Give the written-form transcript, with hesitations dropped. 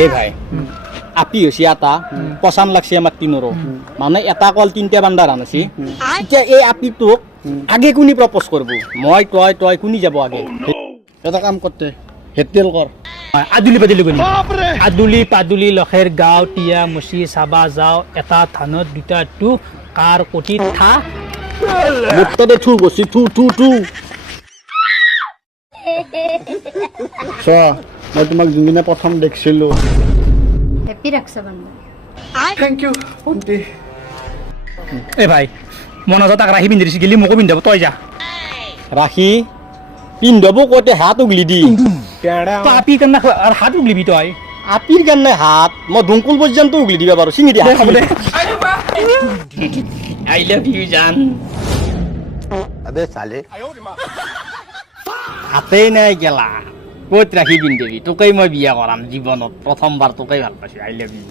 এই ভাই আপি হয়েছি এটা পচান লাগছে আমার তিনৰো মানে এটা কল তিনটা বান্দাৰ আনছি এতিয়া এই আপিটোক আগে কোনি প্ৰপ'জ কৰিব মই তই কোনি যাব আগে এটা কাম করতে হেতেল কর আদুলি পাদুলি কোনি আদুলি পাদুলি লখেৰ গাঁও টিয়া মুচি চাবা যাও এটা থানত দুটা টু কাৰ কোটি থা মুক্ততে থু গছি থু থু থু মই তোমাক যোনদিনা প্ৰথম দেখিছিলো হ্যাপি রক্ষাবন্ধন থেংক ইউ ভণ্টি এ ভাই মনত তাক ৰাখি পিন্ধি দিছি গেলি মোকো পিন্ধাব তই যা ৰাখি পিন্ধাব কতে হাত উগলি দি আপি কাৰণে হাত উগলিবি তই আপিৰ কাৰণে হাত মই ধুংকুল পৰ্যন্ত উগলি দিবা পাৰো চিঙি দিয়া খাব দে আই লাভ ইউ জান আবে সালে হাতেই নাই গেলা ক'ত ৰাখি পিন্ধিবি তোকেই মই বিয়া কৰাম জীৱনত প্ৰথমবাৰ তোকেই ভাল পাইছো আই লাভ ইউ